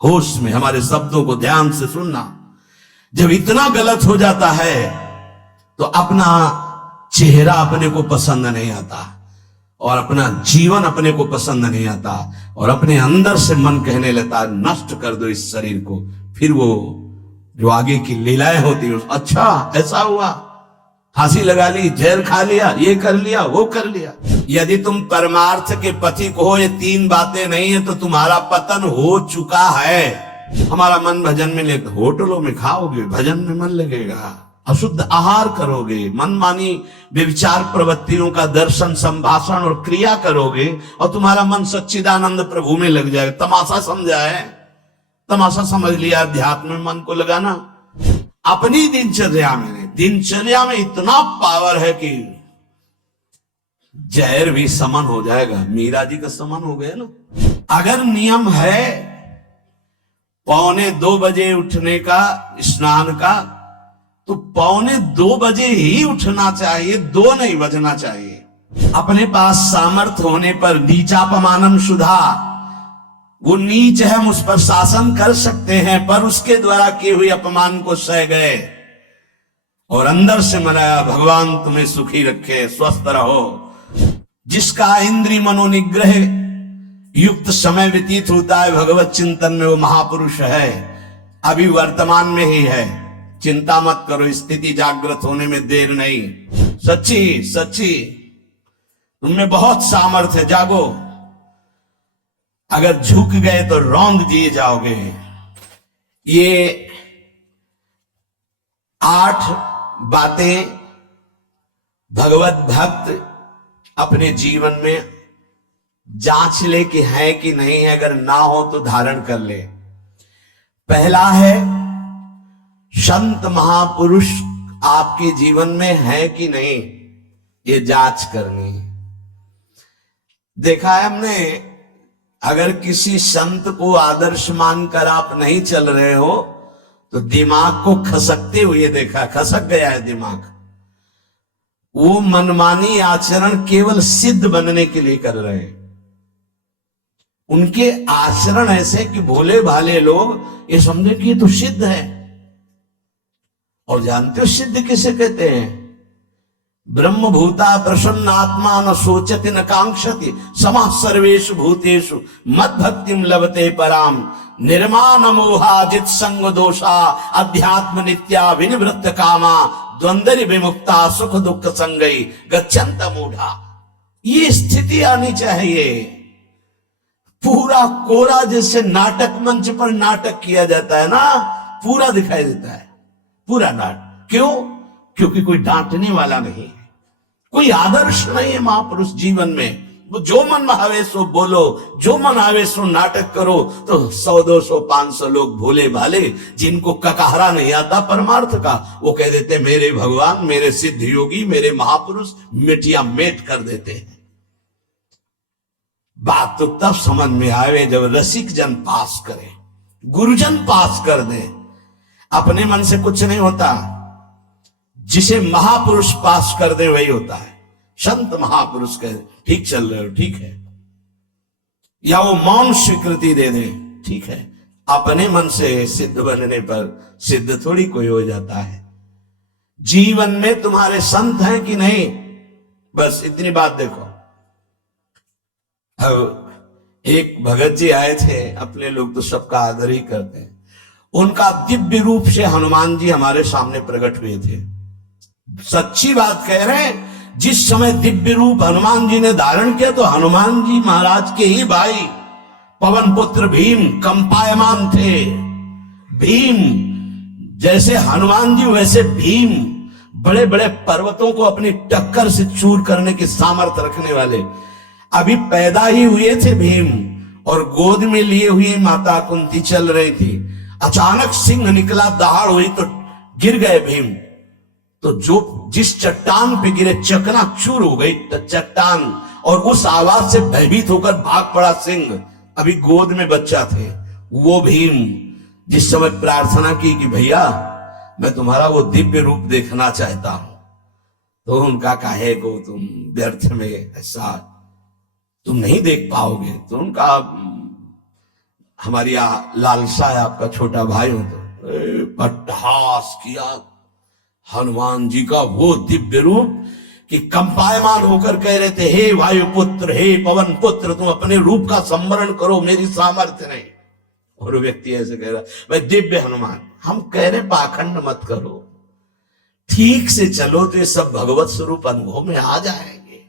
होश में हमारे शब्दों को ध्यान से सुनना। जब इतना गलत हो जाता है तो अपना चेहरा अपने को पसंद नहीं आता और अपना जीवन अपने को पसंद नहीं आता और अपने अंदर से मन कहने लगता है नष्ट कर दो इस शरीर को। फिर वो जो आगे की लीलाएं होती है, अच्छा ऐसा हुआ, फांसी लगा ली, जहर खा लिया, ये कर लिया, वो कर लिया। यदि तुम परमार्थ के पथिक हो, ये तीन बातें नहीं है तो तुम्हारा पतन हो चुका है। हमारा मन भजन में लेकर होटलों में खाओगे, भजन में मन लगेगा, अशुद्ध आहार करोगे, मनमानी व्यभिचार प्रवृत्तियों का दर्शन, संभाषण और क्रिया करोगे और तुम्हारा मन सच्चिदानंद प्रभु में लग जाएगा। तमाशा समझा है, तमाशा समझ लिया। अध्यात्म में मन को लगाना अपनी दिनचर्या में इतना पावर है कि जहर भी समन हो जाएगा। मीरा जी का समन हो गया ना। अगर नियम है 1:45 बजे उठने का, स्नान का, तो 1:45 बजे ही उठना चाहिए, 2 नहीं बजना चाहिए। अपने पास सामर्थ्य होने पर नीचापमानम सुधा, वो नीच है, हम उस पर शासन कर सकते हैं, पर उसके द्वारा किए हुए अपमान को सह गए और अंदर से मनाया भगवान तुम्हें सुखी रखे, स्वस्थ रहो। जिसका इंद्रिय मनोनिग्रह युक्त समय व्यतीत होता है भगवत चिंतन में, वो महापुरुष है। अभी वर्तमान में ही है, चिंता मत करो, स्थिति जागृत होने में देर नहीं। सच्ची सच्ची तुममें बहुत सामर्थ्य है, जागो। अगर झुक गए तो रौंद दिए जाओगे। ये 8 बातें भगवत भक्त अपने जीवन में जांच ले कि है कि नहीं है, अगर ना हो तो धारण कर ले। पहला है, संत महापुरुष आपके जीवन में है कि नहीं, ये जांच करनी है। देखा है हमने, अगर किसी संत को आदर्श मानकर आप नहीं चल रहे हो तो दिमाग को खसकते हुए देखा, खसक गया है दिमाग। वो मनमानी आचरण केवल सिद्ध बनने के लिए कर रहे हैं। उनके आचरण ऐसे कि भोले भाले लोग ये समझे कि ये तो सिद्ध है। और जानते हो सिद्ध किसे कहते हैं? ब्रह्म भूता प्रसन्न आत्मा न सोचति न कांक्षति समः सर्वेषु भूतेषु मद भक्तिम लभते पराम निर्माण मोहाजित संग दोषा अध्यात्म नित्या विनिवृत्त कामा द्वंद्व विमुक्ता सुख दुख संगई गच्छन्त मूढ़ा। ये स्थिति आनी चाहिए। पूरा कोरा जैसे नाटक मंच पर नाटक किया जाता है ना, पूरा दिखाई देता है, पूरा नाटक। क्यों? क्योंकि कोई डांटने वाला नहीं है, कोई आदर्श नहीं है महापुरुष जीवन में। वो जो मन में आवे सो बोलो, जो मन आवे सो नाटक करो, तो 100 200 500 लोग भोले भाले जिनको ककहरा नहीं आता परमार्थ का, वो कह देते मेरे भगवान, मेरे सिद्ध योगी, मेरे महापुरुष मिटिया मेट कर देते हैं। बात तो तब समझ में आवे जब रसिक जन पास करे, गुरुजन पास कर दे। अपने मन से कुछ नहीं होता, जिसे महापुरुष पास कर दे वही होता है। संत महापुरुष कहे ठीक चल रहे हो, ठीक है, या वो मौन स्वीकृति दे दे, ठीक है। अपने मन से सिद्ध बनने पर सिद्ध थोड़ी कोई हो जाता है। जीवन में तुम्हारे संत हैं कि नहीं, बस इतनी बात देखो। अब एक भगत जी आए थे, अपने लोग तो सबका आदर ही करते हैं। उनका दिव्य रूप से हनुमान जी हमारे सामने प्रकट हुए थे। सच्ची बात कह रहे हैं, जिस समय दिव्य रूप हनुमान जी ने धारण किया तो हनुमान जी महाराज के ही भाई पवन पुत्र भीम कंपायमान थे। भीम जैसे हनुमान जी वैसे भीम, बड़े बड़े पर्वतों को अपनी टक्कर से चूर करने की सामर्थ्य रखने वाले। अभी पैदा ही हुए थे भीम और गोद में लिए हुई माता कुंती चल रही थी। अचानक सिंह निकला, दहाड़ हुई तो गिर गए भीम। तो जो जिस चट्टान पे गिरे चकनाचूर हो गई चट्टान, और उस आवाज से भयभीत होकर भाग पड़ा सिंह। अभी गोद में बच्चा थे। वो भीम जिस समय प्रार्थना की कि भैया मैं तुम्हारा वो दिव्य रूप देखना चाहता हूं, तो उनका काहे को तुम व्यर्थ में ऐसा तुम नहीं देख पाओगे। तो उनका हमारी लालसा है आपका छोटा भाई हो तो अट्टहास किया। हनुमान जी का वो दिव्य रूप कि कंपायमान होकर कह रहे थे, हे वायुपुत्र, हे पवन पुत्र, तुम अपने रूप का स्मरण करो, मेरी सामर्थ्य नहीं। और वो व्यक्ति ऐसे कह रहा, भाई दिव्य हनुमान, हम कह रहे पाखंड मत करो, ठीक से चलो तो ये सब भगवत स्वरूप अनुभव में आ जाएंगे।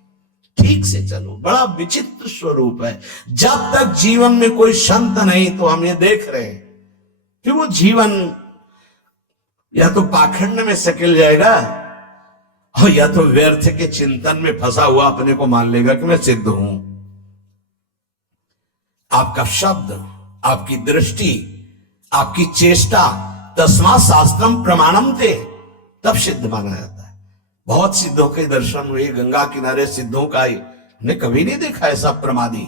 ठीक से चलो, बड़ा विचित्र स्वरूप है। जब तक जीवन में कोई संत नहीं तो हम ये देख रहे हैं कि वो जीवन या तो पाखंड में सकिल जाएगा और या तो व्यर्थ के चिंतन में फंसा हुआ अपने को मान लेगा कि मैं सिद्ध हूं। आपका शब्द, आपकी दृष्टि, आपकी चेष्टा, तस्मा शास्त्रम प्रमाणम थे, तब सिद्ध माना जाता है। बहुत सिद्धों के दर्शन हुए, गंगा किनारे सिद्धों का ने कभी नहीं देखा ऐसा प्रमादी।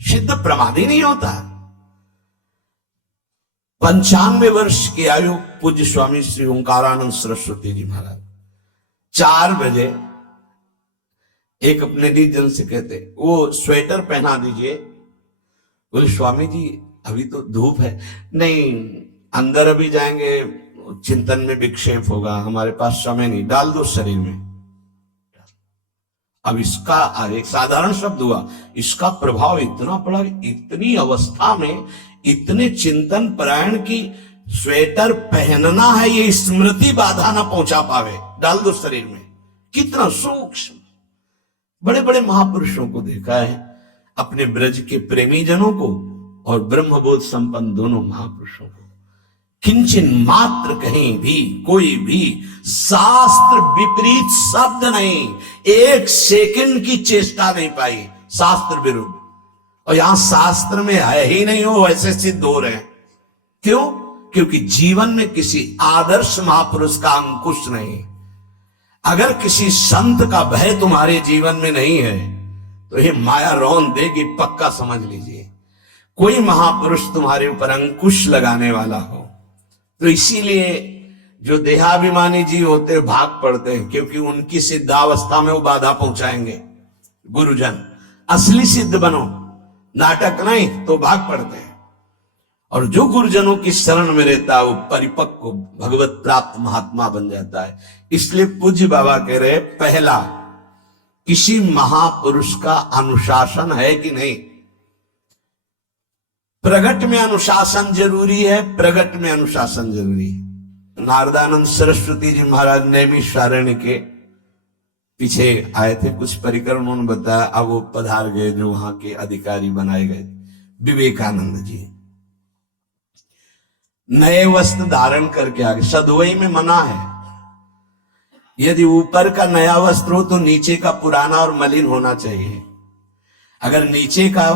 सिद्ध प्रमादी नहीं होता। 95 वर्ष की आयु पूज्य स्वामी श्री ओंकारानंद सरस्वती जी महाराज 4 बजे एक अपने निजन से कहते, वो स्वेटर पहना दीजिए। बोले स्वामी जी अभी तो धूप है। नहीं, अंदर अभी जाएंगे, चिंतन में विक्षेप होगा, हमारे पास समय नहीं, डाल दो शरीर में। अब इसका एक साधारण शब्द हुआ, इसका प्रभाव इतना पड़ा, इतनी अवस्था में इतने चिंतन परायण की स्वेटर पहनना है, ये स्मृति बाधा ना पहुंचा पावे, डाल दो शरीर में। कितना सूक्ष्म। बड़े बड़े महापुरुषों को देखा है, अपने ब्रज के प्रेमी जनों को और ब्रह्मबोध संपन्न दोनों महापुरुषों को, किंचन मात्र कहीं भी कोई भी शास्त्र विपरीत शब्द नहीं, एक सेकंड की चेष्टा नहीं पाई शास्त्र विरुद्ध। और यहां शास्त्र में है ही नहीं, हो वैसे सिद्ध हो रहे हैं। क्यों? क्योंकि जीवन में किसी आदर्श महापुरुष का अंकुश नहीं। अगर किसी संत का भय तुम्हारे जीवन में नहीं है तो ये माया रौन देगी, पक्का समझ लीजिए। कोई महापुरुष तुम्हारे ऊपर अंकुश लगाने वाला हो तो इसीलिए जो देहाभिमानी जीव होते भाग पड़ते हैं, क्योंकि उनकी सिद्धावस्था में वो बाधा पहुंचाएंगे। गुरुजन असली सिद्ध बनो, नाटक नहीं, तो भाग पड़ते हैं। और जो गुरुजनों की शरण में रहता है वो परिपक्व भगवत प्राप्त महात्मा बन जाता है। इसलिए पूज्य बाबा कह रहे, पहला, किसी महापुरुष का अनुशासन है कि नहीं। प्रगट में अनुशासन जरूरी है, प्रगट में अनुशासन जरूरी है। नारदानंद सरस्वती जी महाराज नैमिषारण्य के पीछे आए थे, कुछ परिक्रम उन्होंने बताया। अब वो पधार गए जो वहां के अधिकारी बनाए गए, विवेकानंद जी। नए वस्त्र धारण करके आगे, सदवई में मना है। यदि ऊपर का नया वस्त्र हो तो नीचे का पुराना और मलिन होना चाहिए। अगर नीचे का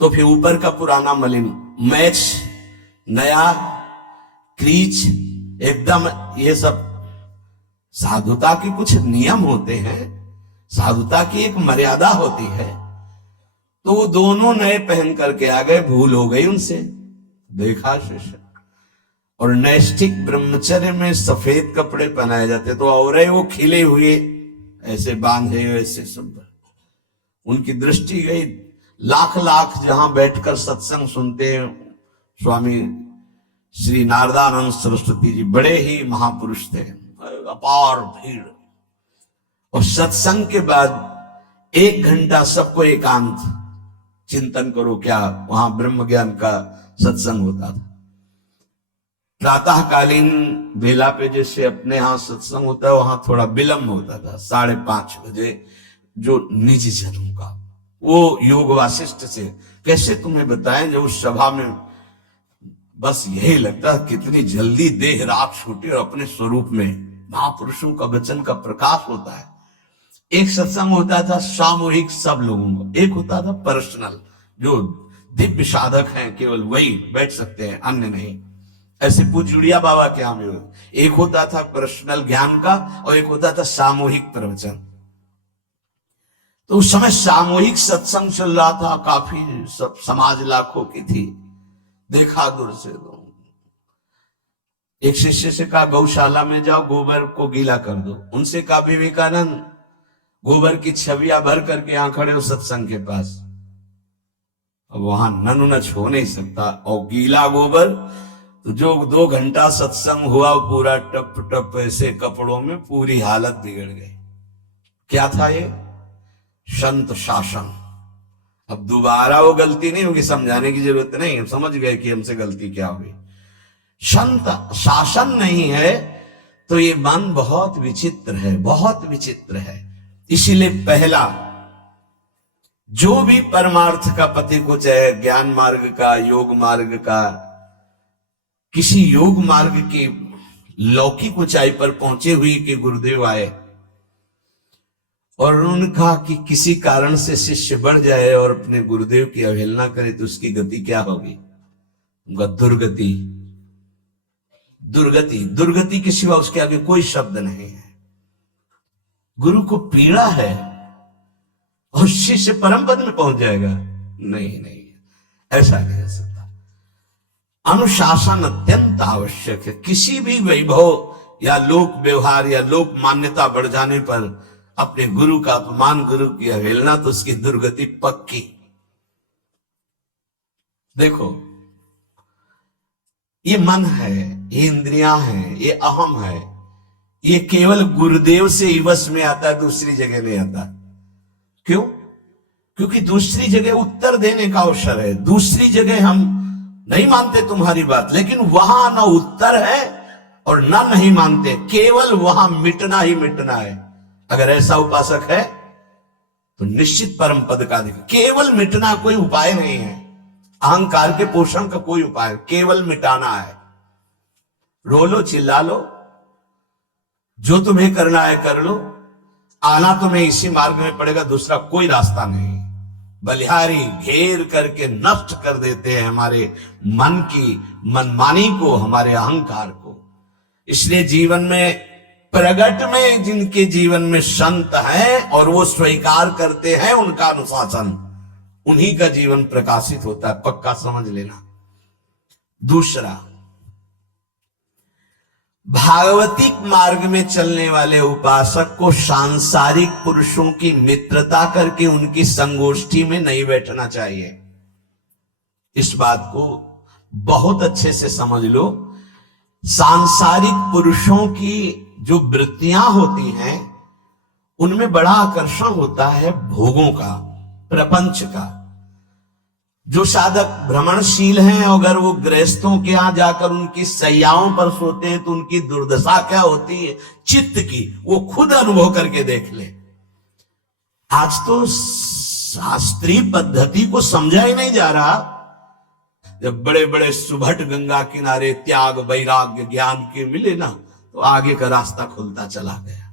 तो फिर ऊपर का पुराना मलिन, मैच नया, क्रीच एकदम, ये सब साधुता के कुछ नियम होते हैं, साधुता की एक मर्यादा होती है। तो वो दोनों नए पहन करके आ गए, भूल हो गई उनसे, देखा शिष्य। और नैष्ठिक ब्रह्मचर्य में सफेद कपड़े पहनाए जाते, तो और वो खिले हुए ऐसे बांधे ऐसे सब, उनकी दृष्टि गई। लाख लाख जहां बैठकर सत्संग सुनते हैं स्वामी श्री नारदानंद सरस्वती जी, बड़े ही महापुरुष थे, अपार भीड़। और सत्संग के बाद 1 घंटा सबको एकांत चिंतन करो, क्या वहां ब्रह्म ज्ञान का सत्संग होता था। प्रातःकालीन बेला पे जैसे अपने यहां सत्संग होता है, वहां थोड़ा विलंब होता था, 5:30 बजे। जो निज जनों का वो योग वासिष्ठ से कैसे तुम्हें बताएं, जो उस सभा में बस यही लगता कितनी जल्दी देह रात छूटे और अपने स्वरूप में महापुरुषों का वचन का प्रकाश होता है। एक सत्संग होता था सामूहिक सब लोगों का, एक होता था पर्सनल, जो दिव्य साधक हैं केवल वही बैठ सकते हैं, अन्य नहीं। ऐसे पूज्य बाबा के यहाँ में एक होता था पर्सनल ज्ञान का और एक होता था सामूहिक प्रवचन। तो उस समय सामूहिक सत्संग चल रहा था, काफी सब समाज लाखों की थी। देखा दूर से, एक शिष्य से कहा गौशाला में जाओ, गोबर को गीला कर दो। उनसे कहा विवेकानंद गोबर की छवियां भर करके यहां खड़े हो सत्संग के पास। अब वहां नच हो नहीं सकता, और गीला गोबर तो जो 2 घंटा सत्संग हुआ पूरा टप टप ऐसे कपड़ों में, पूरी हालत बिगड़ गई। क्या था ये? संत शासन। अब दोबारा वो गलती नहीं होगी, समझाने की जरूरत नहीं, हम समझ गए कि हमसे गलती क्या हुई। संत शासन नहीं है तो ये मन बहुत विचित्र है, बहुत विचित्र है। इसीलिए पहला, जो भी परमार्थ का पति को, चाहे ज्ञान मार्ग का, योग मार्ग का, किसी योग मार्ग की लौकिक ऊंचाई पर पहुंचे हुए कि गुरुदेव आए और उन्होंने कहा कि किसी कारण से शिष्य बढ़ जाए और अपने गुरुदेव की अवहेलना करे तो उसकी गति क्या होगी? उनका दुर्गति। दुर्गति, दुर्गति के सिवा उसके आगे कोई शब्द नहीं है। गुरु को पीड़ा है और शिष्य परम पद में पहुंच जाएगा? नहीं नहीं, ऐसा नहीं हो सकता। अनुशासन अत्यंत आवश्यक है। किसी भी वैभव या लोक व्यवहार या लोक मान्यता बढ़ जाने पर अपने गुरु का अपमान, गुरु की अवहेलना, तो उसकी दुर्गति पक्की। देखो, ये मन है, ये इंद्रियां हैं, ये अहम है, ये केवल गुरुदेव से ही वश में आता है, दूसरी जगह नहीं आता। क्यों? क्योंकि दूसरी जगह उत्तर देने का अवसर है। दूसरी जगह हम नहीं मानते तुम्हारी बात, लेकिन वहां ना उत्तर है और ना नहीं मानते, केवल वहां मिटना ही मिटना है। अगर ऐसा उपासक है तो निश्चित परम पद का अधिकार। केवल मिटना कोई उपाय नहीं है, अहंकार के पोषण का कोई उपाय, केवल मिटाना है। रो लो, चिल्ला लो, जो तुम्हें करना है कर लो, आना तुम्हें इसी मार्ग में पड़ेगा, दूसरा कोई रास्ता नहीं। बलिहारी घेर करके नष्ट कर देते हैं हमारे मन की मनमानी को, हमारे अहंकार को। इसलिए जीवन में प्रगट में जिनके जीवन में संत हैं और वो स्वीकार करते हैं उनका अनुशासन, उन्हीं का जीवन प्रकाशित होता है, पक्का समझ लेना। दूसरा, भागवतिक मार्ग में चलने वाले उपासक को सांसारिक पुरुषों की मित्रता करके उनकी संगोष्ठी में नहीं बैठना चाहिए। इस बात को बहुत अच्छे से समझ लो। सांसारिक पुरुषों की जो वृत्तियां होती हैं उनमें बड़ा आकर्षण होता है भोगों का, प्रपंच का। जो साधक भ्रमणशील हैं, अगर वो गृहस्थों के यहां जाकर उनकी सैयाओं पर सोते हैं तो उनकी दुर्दशा क्या होती है चित्त की, वो खुद अनुभव करके देख ले। आज तो शास्त्रीय पद्धति को समझा ही नहीं जा रहा। जब बड़े बड़े सुभट गंगा किनारे त्याग, वैराग्य, ज्ञान के मिले ना, तो आगे का रास्ता खुलता चला गया।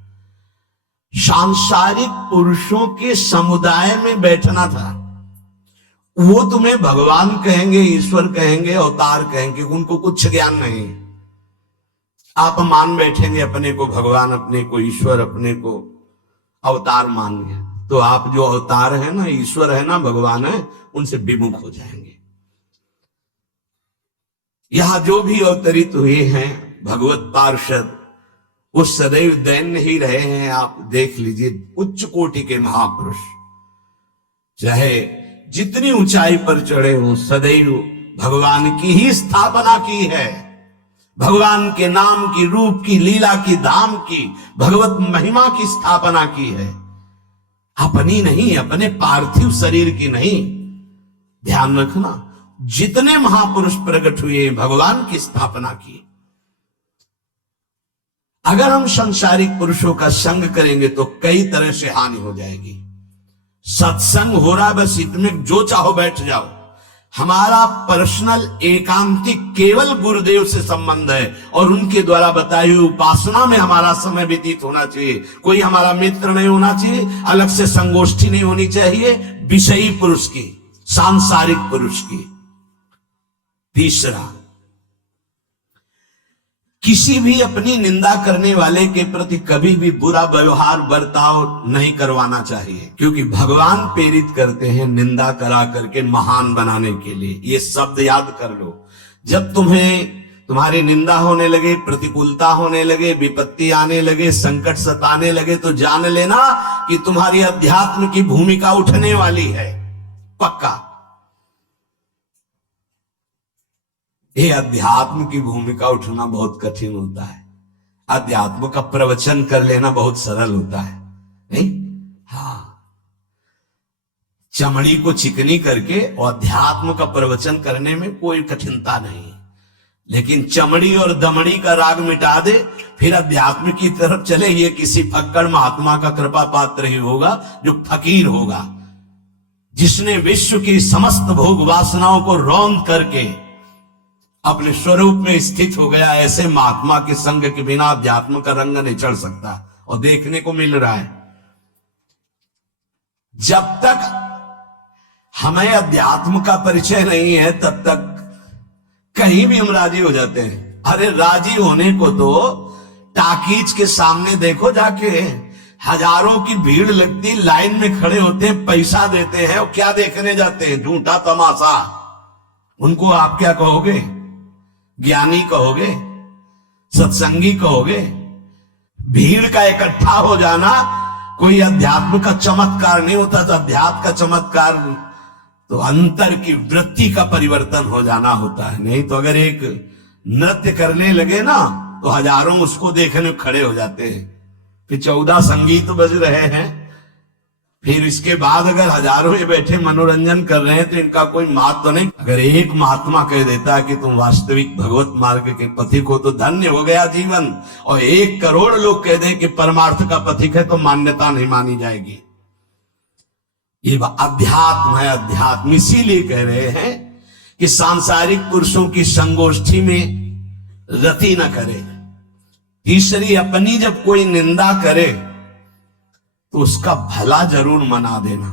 सांसारिक पुरुषों के समुदाय में बैठना था। वो तुम्हें भगवान कहेंगे, ईश्वर कहेंगे, अवतार कहेंगे, उनको कुछ ज्ञान नहीं। आप मान बैठेंगे अपने को भगवान, अपने को ईश्वर, अपने को अवतार मानेंगे, तो आप जो अवतार है ना, ईश्वर है ना, भगवान है, उनसे विमुख हो जाएंगे। यहां जो भी अवतरित हुए हैं भगवत पार्षद, वो सदैव दैन्य ही रहे हैं। आप देख लीजिए, उच्च कोटि के महापुरुष चाहे जितनी ऊंचाई पर चढ़े हों, सदैव भगवान की ही स्थापना की है। भगवान के नाम की, रूप की, लीला की, धाम की, भगवत महिमा की स्थापना की है, अपनी नहीं, अपने पार्थिव शरीर की नहीं। ध्यान रखना, जितने महापुरुष प्रकट हुए भगवान की स्थापना की। अगर हम संसारिक पुरुषों का संग करेंगे तो कई तरह से हानि हो जाएगी। सत्संग हो रहा, बस इतने जो चाहो बैठ जाओ। हमारा पर्सनल एकांतिक केवल गुरुदेव से संबंध है और उनके द्वारा बताई हुई उपासना में हमारा समय व्यतीत होना चाहिए। कोई हमारा मित्र नहीं होना चाहिए, अलग से संगोष्ठी नहीं होनी चाहिए विषयी पुरुष की, सांसारिक पुरुष की। तीसरा, किसी भी अपनी निंदा करने वाले के प्रति कभी भी बुरा व्यवहार, बर्ताव नहीं करवाना चाहिए, क्योंकि भगवान प्रेरित करते हैं निंदा करा करके महान बनाने के लिए। ये शब्द याद कर लो। जब तुम्हारी निंदा होने लगे, प्रतिकूलता होने लगे, विपत्ति आने लगे, संकट सताने लगे, तो जान लेना कि तुम्हारी अध्यात्म की भूमिका उठने वाली है, पक्का। ये अध्यात्म की भूमिका उठना बहुत कठिन होता है। अध्यात्म का प्रवचन कर लेना बहुत सरल होता है, नहीं? हाँ, चमड़ी को चिकनी करके और अध्यात्म का प्रवचन करने में कोई कठिनता नहीं, लेकिन चमड़ी और दमड़ी का राग मिटा दे, फिर अध्यात्म की तरफ चले, ये किसी फक्कड़ महात्मा का कृपा पात्र ही होगा जो फकीर होगा, जिसने विश्व की समस्त भोग वासनाओं को रौंद करके अपने स्वरूप में स्थित हो गया। ऐसे महात्मा के संग के बिना अध्यात्म का रंग नहीं चढ़ सकता, और देखने को मिल रहा है। जब तक हमें अध्यात्म का परिचय नहीं है तब तक कहीं भी हम राजी हो जाते हैं। अरे राजी होने को तो टाकीज के सामने देखो जाके, हजारों की भीड़ लगती, लाइन में खड़े होते हैं, पैसा देते हैं, और क्या देखने जाते हैं? झूठा तमाशा। उनको आप क्या कहोगे? ज्ञानी कहोगे? सत्संगी कहोगे? भीड़ का इकट्ठा हो जाना कोई अध्यात्म का चमत्कार नहीं होता। तो अध्यात्म का चमत्कार तो अंतर की वृत्ति का परिवर्तन हो जाना होता है। नहीं तो अगर एक नृत्य करने लगे ना तो हजारों उसको देखने खड़े हो जाते हैं। फिर 14 संगीत बज रहे हैं, फिर इसके बाद अगर हजारों ये बैठे मनोरंजन कर रहे हैं तो इनका कोई महत्व तो नहीं। अगर एक महात्मा कह देता है कि तुम वास्तविक भगवत मार्ग के पथिक हो तो धन्य हो गया जीवन, और 1 करोड़ लोग कह दें कि परमार्थ का पथिक है तो मान्यता नहीं मानी जाएगी। ये अध्यात्म है, अध्यात्म। इसीलिए कह रहे हैं कि सांसारिक पुरुषों की संगोष्ठी में रति न करे। तीसरी, अपनी जब कोई निंदा करे तो उसका भला जरूर मना देना,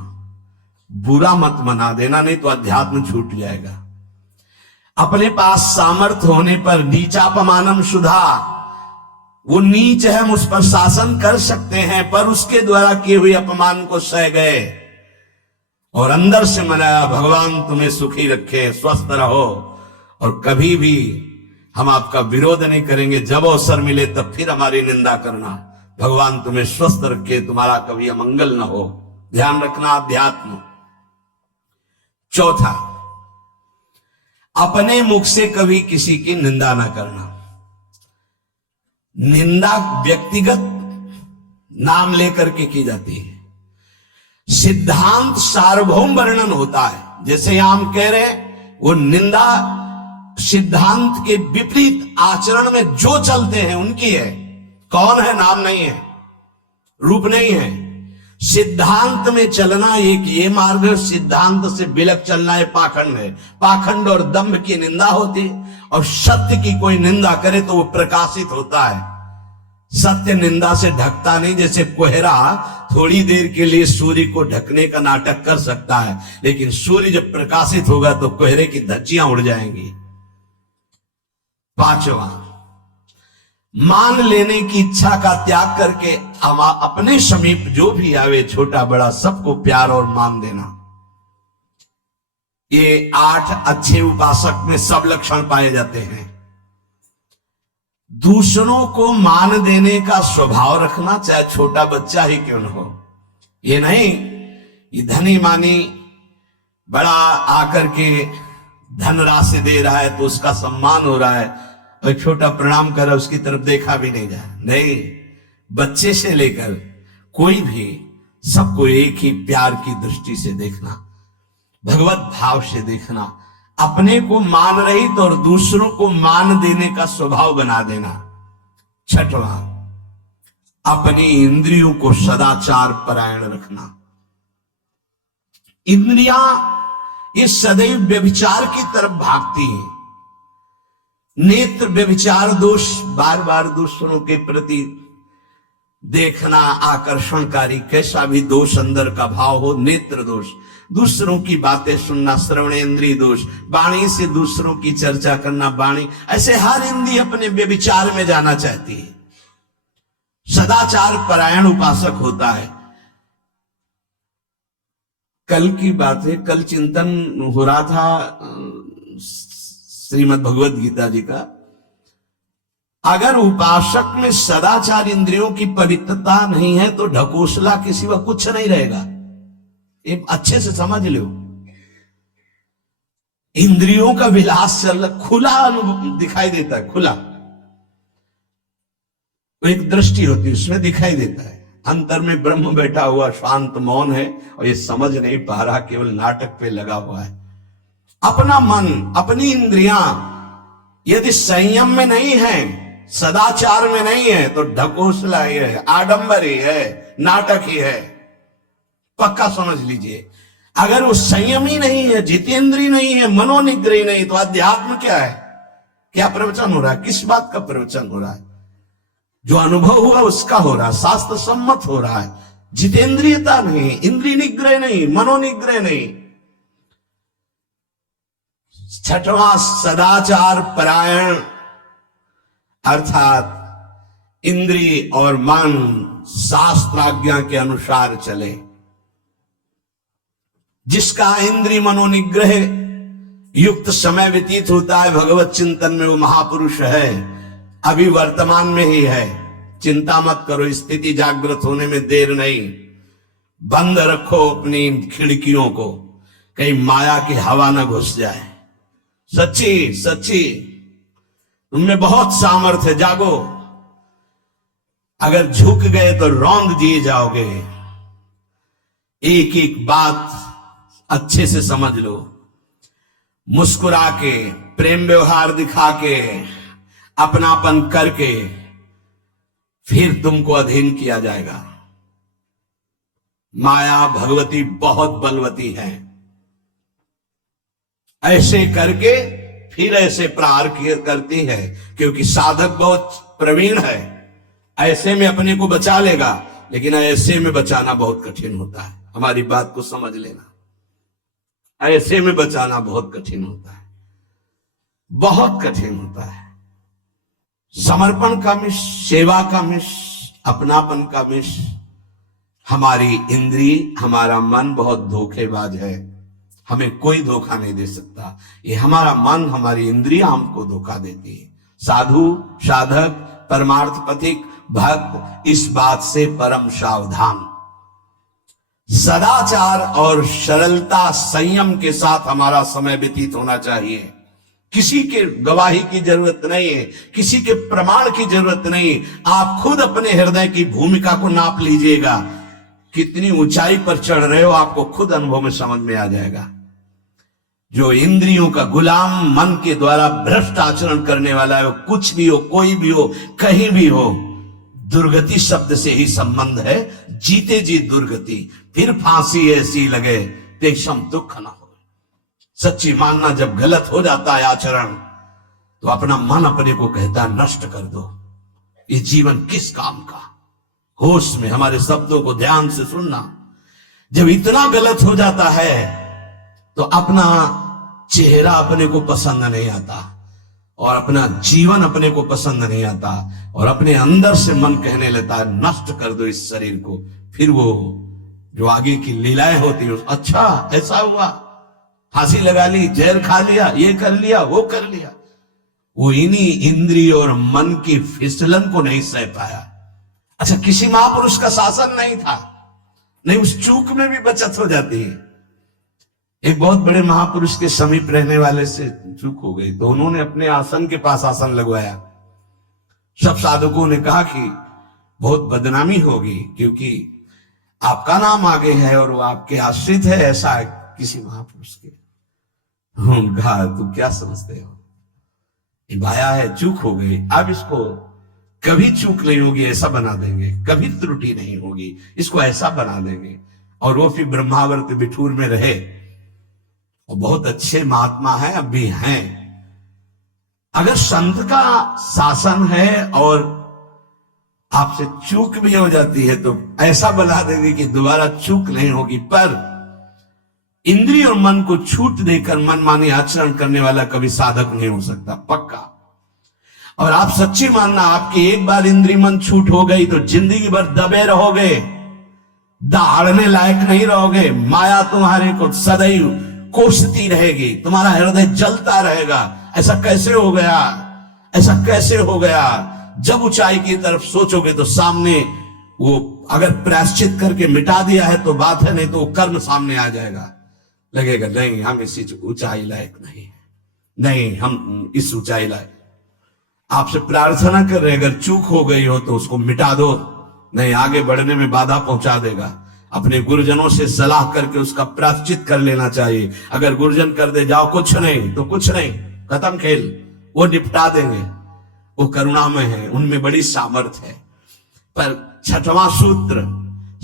बुरा मत मना देना, नहीं तो अध्यात्म छूट जाएगा। अपने पास सामर्थ्य होने पर नीचापमानम सुधा, वो नीच है, हम उस पर शासन कर सकते हैं, पर उसके द्वारा किए हुए अपमान को सह गए और अंदर से मनाया, भगवान तुम्हें सुखी रखे, स्वस्थ रहो, और कभी भी हम आपका विरोध नहीं करेंगे। जब अवसर मिले तब फिर हमारी निंदा करना। भगवान तुम्हें स्वस्थ रखे, तुम्हारा कभी अमंगल न हो। ध्यान रखना, अध्यात्म। चौथा, अपने मुख से कभी किसी की निंदा न करना। निंदा व्यक्तिगत नाम लेकर के की जाती है। सिद्धांत सार्वभौम वर्णन होता है। जैसे यहां हम कह रहे हैं, वो निंदा सिद्धांत के विपरीत आचरण में जो चलते हैं उनकी है। कौन है? नाम नहीं है, रूप नहीं है। सिद्धांत में चलना एक ये मार्ग है, सिद्धांत से बिलक चलना है पाखंड है। पाखंड और दंभ की निंदा होती, और सत्य की कोई निंदा करे तो वो प्रकाशित होता है। सत्य निंदा से ढकता नहीं। जैसे कोहरा थोड़ी देर के लिए सूर्य को ढकने का नाटक कर सकता है, लेकिन सूर्य जब प्रकाशित होगा तो कोहरे की धज्जियां उड़ जाएंगी। 5वां, मान लेने की इच्छा का त्याग करके अपने समीप जो भी आवे, छोटा बड़ा सबको प्यार और मान देना। ये 8 अच्छे उपासक में सब लक्षण पाए जाते हैं। दूसरों को मान देने का स्वभाव रखना, चाहे छोटा बच्चा ही क्यों न हो। ये नहीं ये धनी मानी बड़ा आकर के धन राशि दे रहा है तो उसका सम्मान हो रहा है, और छोटा प्रणाम कर उसकी तरफ देखा भी नहीं जाए। नहीं, बच्चे से लेकर कोई भी सबको एक ही प्यार की दृष्टि से देखना, भगवत भाव से देखना। अपने को मान रहित और दूसरों को मान देने का स्वभाव बना देना। 6वां, अपनी इंद्रियों को सदाचार परायण रखना। इंद्रियां ये सदैव व्यभिचार की तरफ भागती हैं। नेत्र व्यभिचार दोष, बार बार दूसरों के प्रति देखना आकर्षणकारी, कैसा भी दोष अंदर का भाव हो, नेत्र दोष। दूसरों की बातें सुनना, श्रवणेन्द्रिय दोष। वाणी से दूसरों की चर्चा करना, वाणी। ऐसे हर इंद्रिय अपने व्यभिचार में जाना चाहती है। सदाचार परायण उपासक होता है। कल की बात है, कल चिंतन हो रहा था श्रीमद् भगवद गीता जी का। अगर उपासक में सदाचार इंद्रियों की पवित्रता नहीं है तो ढकोसला किसी व कुछ नहीं रहेगा। ये अच्छे से समझ लो। इंद्रियों का विलास चल रहा, खुला अनुभव दिखाई देता है, खुला एक दृष्टि होती है, उसमें दिखाई देता है। अंतर में ब्रह्म बैठा हुआ शांत मौन है और ये समझ नहीं पा रहा, केवल नाटक पे लगा हुआ है। अपना मन, अपनी इंद्रियां यदि संयम में नहीं है, सदाचार में नहीं है, तो ढकोसला ही है, आडंबर ही है, नाटक ही है, पक्का समझ लीजिए। अगर वो संयमी नहीं है, जितेंद्रीय नहीं है, मनोनिग्रही नहीं, तो अध्यात्म क्या है? क्या प्रवचन हो रहा है? किस बात का प्रवचन हो रहा है? जो अनुभव हुआ उसका हो रहा है, शास्त्र सम्मत हो रहा है। जितेंद्रियता नहीं, इंद्रिय निग्रह नहीं, मनोनिग्रह नहीं। छठवां, सदाचार परायण, अर्थात इंद्रिय और मन शास्त्राज्ञा के अनुसार चले। जिसका इंद्रिय मनोनिग्रह युक्त समय व्यतीत होता है भगवत चिंतन में, वो महापुरुष है। अभी वर्तमान में ही है, चिंता मत करो, स्थिति जागृत होने में देर नहीं। बंद रखो अपनी खिड़कियों को, कहीं माया की हवा न घुस जाए। सच्ची सच्ची तुमने बहुत सामर्थ्य, जागो। अगर झुक गए तो रौंद दिए जाओगे। एक एक बात अच्छे से समझ लो। मुस्कुरा के, प्रेम व्यवहार दिखा के, अपनापन करके फिर तुमको अधीन किया जाएगा। माया भगवती बहुत बलवती है। ऐसे करके फिर ऐसे प्रहार करती है, क्योंकि साधक बहुत प्रवीण है। ऐसे में अपने को बचा लेगा, लेकिन ऐसे में बचाना बहुत कठिन होता है। हमारी बात को समझ लेना, ऐसे में बचाना बहुत कठिन होता है, बहुत कठिन होता है। समर्पण का मिश, सेवा का मिश, अपनापन का मिश। हमारी इंद्रिय, हमारा मन बहुत धोखेबाज है, हमें कोई धोखा नहीं दे सकता। ये हमारा मन, हमारी इंद्रियां हमको धोखा देती है। साधु, साधक, परमार्थ पथिक, भक्त इस बात से परम सावधान। सदाचार और सरलता, संयम के साथ हमारा समय व्यतीत होना चाहिए। किसी के गवाही की जरूरत नहीं है, किसी के प्रमाण की जरूरत नहीं। आप खुद अपने हृदय की भूमिका को नाप लीजिएगा, कितनी ऊंचाई पर चढ़ रहे हो, आपको खुद अनुभव में समझ में आ जाएगा। जो इंद्रियों का गुलाम, मन के द्वारा भ्रष्ट आचरण करने वाला है, वो कुछ भी हो, कोई भी हो, कहीं भी हो, दुर्गति शब्द से ही संबंध है। जीते जी दुर्गति, फिर फांसी ऐसी लगे तेषम दुख न हो। सच्ची मानना, जब गलत हो जाता है आचरण, तो अपना मन अपने को कहता है नष्ट कर दो, ये जीवन किस काम का। होश में हमारे शब्दों को ध्यान से सुनना। जब इतना गलत हो जाता है तो अपना चेहरा अपने को पसंद नहीं आता, और अपना जीवन अपने को पसंद नहीं आता, और अपने अंदर से मन कहने लगता है नष्ट कर दो इस शरीर को। फिर वो जो आगे की लीलाएं होती है, अच्छा ऐसा हुआ, फांसी लगा ली, जहर खा लिया, ये कर लिया, वो कर लिया। वो इन्हीं इंद्रिय और मन की फिसलन को नहीं सह पाया। अच्छा, किसी महापुरुष का शासन नहीं था, नहीं, उस चूक में भी बचत हो जाती है। एक बहुत बड़े महापुरुष के समीप रहने वाले से चूक हो गई, तो उन्होंने अपने आसन के पास आसन लगवाया। सब साधकों ने कहा कि बहुत बदनामी होगी, क्योंकि आपका नाम आगे है और वो आपके आश्रित है, ऐसा है किसी महापुरुष के। उन्होंने कहा, तू क्या समझते हो, ये माया है, चूक हो गई, अब इसको कभी चूक नहीं होगी, ऐसा बना देंगे, कभी त्रुटि नहीं होगी, इसको ऐसा बना देंगे। और वो फिर ब्रह्मावर्त बिठूर में रहे, और बहुत अच्छे महात्मा हैं, अब भी हैं। अगर संत का शासन है और आपसे चूक भी हो जाती है, तो ऐसा बना देंगे कि दोबारा चूक नहीं होगी। पर इंद्रिय और मन को छूट देकर मनमानी आचरण करने वाला कभी साधक नहीं हो सकता, पक्का। और आप सच्ची मानना, आपकी एक बार इंद्रिय मन छूट हो गई तो जिंदगी भर दबे रहोगे, दहाड़ने लायक नहीं रहोगे। माया तुम्हारे को सदैव कोसती रहेगी, तुम्हारा हृदय जलता रहेगा। ऐसा कैसे हो गया, ऐसा कैसे हो गया। जब ऊंचाई की तरफ सोचोगे तो सामने वो, अगर प्रायश्चित करके मिटा दिया है तो बात है, नहीं तो कर्म सामने आ जाएगा। लगेगा नहीं हम इसी ऊंचाई लायक नहीं, नहीं हम इस ऊंचाई लायक। आपसे प्रार्थना कर रहे, अगर चूक हो गई हो तो उसको मिटा दो, नहीं आगे बढ़ने में बाधा पहुंचा देगा। अपने गुरुजनों से सलाह करके उसका प्रायश्चित कर लेना चाहिए। अगर गुरुजन कर दे जाओ कुछ नहीं तो कुछ नहीं, खत्म खेल, वो निपटा देंगे, वो करुणामय है, उनमें बड़ी सामर्थ्य है। पर छठवां सूत्र,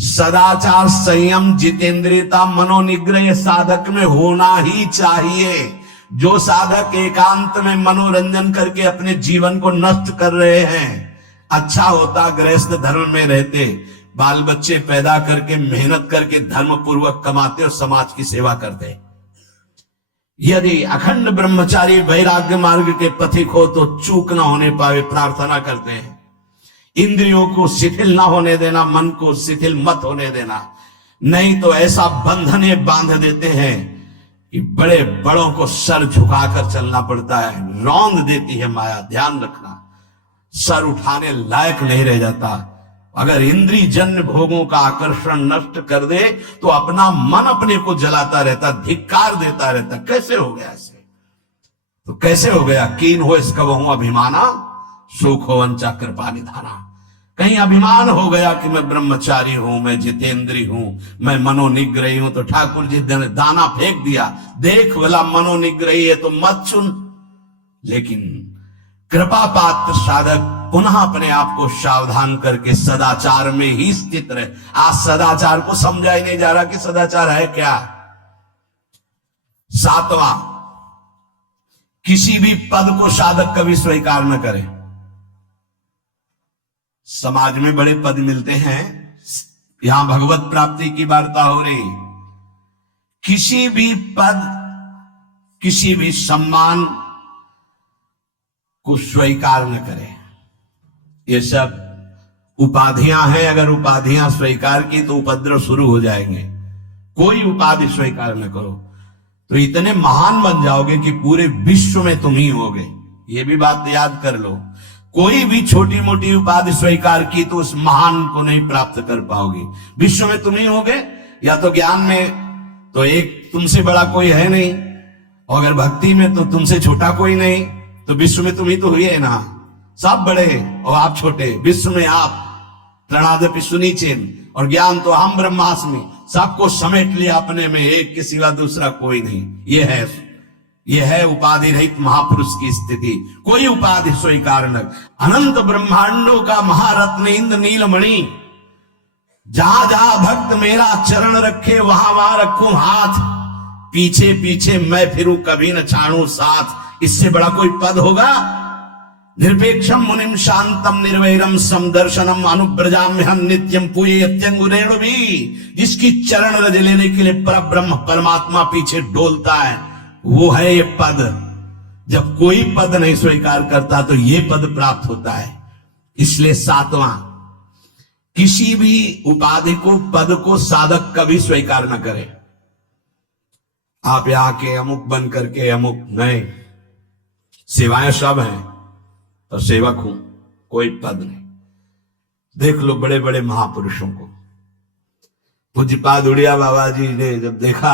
सदाचार संयम जितेंद्रियता मनोनिग्रह साधक में होना ही चाहिए। जो साधक एकांत में मनोरंजन करके अपने जीवन को नष्ट कर रहे हैं, अच्छा होता गृहस्थ धर्म में रहते, बाल बच्चे पैदा करके मेहनत करके धर्म पूर्वक कमाते और समाज की सेवा करते। यदि अखंड ब्रह्मचारी वैराग्य मार्ग के पथिक हो तो चूक ना होने पावे प्रार्थना करते हैं। इंद्रियों को शिथिल ना होने देना, मन को शिथिल मत होने देना, नहीं तो ऐसा बंधन ये बांध देते हैं कि बड़े बड़ों को सर झुकाकर चलना पड़ता है। रौंद देती है माया, ध्यान रखना, सर उठाने लायक नहीं रह जाता। अगर इंद्रिय जन्य भोगों का आकर्षण नष्ट कर दे तो अपना मन अपने को जलाता रहता, धिक्कार देता रहता। कैसे हो गया ऐसे? तो कैसे हो गया? कीन हो इसका वह अभिमाना, सुख हो वंचा कृपा निधाना। कहीं अभिमान हो गया कि मैं ब्रह्मचारी हूं, मैं जितेंद्री हूं, मैं मनोनिग्रही हूं, तो ठाकुर जी ने दाना फेंक दिया, देख वाला मनोनिग्रही है तो मत सुन। लेकिन कृपा पात्र साधक पुनः अपने आप को सावधान करके सदाचार में ही स्थित रहे। आज सदाचार को समझा ही नहीं जा रहा कि सदाचार है क्या। सातवां, किसी भी पद को साधक कभी स्वीकार न करे। समाज में बड़े पद मिलते हैं, यहां भगवत प्राप्ति की वार्ता हो रही। किसी भी पद, किसी भी सम्मान को स्वीकार न करें। ये सब उपाधियां हैं, अगर उपाधियां स्वीकार की तो उपद्रव शुरू हो जाएंगे। कोई उपाधि स्वीकार न करो तो इतने महान बन जाओगे कि पूरे विश्व में तुम ही होगे। ये भी बात याद कर लो, कोई भी छोटी मोटी उपाधि स्वीकार की तो उस महान को नहीं प्राप्त कर पाओगे। विश्व में तुम ही होगे, या तो ज्ञान में तो एक तुमसे बड़ा कोई है नहीं, और अगर भक्ति में तो तुमसे छोटा कोई नहीं, तो विश्व में तुम ही तो हुए ना। सब बड़े और आप छोटे, विश्व में आप प्रणादपि सुनीचेन, और ज्ञान तो हम ब्रह्मास्मि, सबको समेट लिया अपने में, एक के सिवा दूसरा कोई नहीं। ये है उपाधि रहित महापुरुष की स्थिति। कोई उपाधि स्वीकार न। अनंत ब्रह्मांडों का महारत्न इंद्र नीलमणि, जहां जहां भक्त मेरा चरण रखे वहां वहां रखूं हाथ, पीछे पीछे मैं फिरूं कभी न छाड़ू साथ। इससे बड़ा कोई पद होगा? निरपेक्षम मुनिम शांतम निर्वैरम समदर्शनम अनुब्रजाम्यहम नित्यम पूयत्यंगुरेणु भी। जिसकी चरण रज लेने के लिए परब्रह्म परमात्मा पीछे डोलता है, वो है ये पद। जब कोई पद नहीं स्वीकार करता तो ये पद प्राप्त होता है। इसलिए सातवां, किसी भी उपाधि को, पद को साधक कभी स्वीकार न करे। आप यहां के अमुक बन करके अमुक नहीं, सेवाएं सब हैं और सेवक हूं, कोई पद नहीं। देख लो बड़े बड़े महापुरुषों को। पूज्यपाद उड़िया बाबा जी ने जब देखा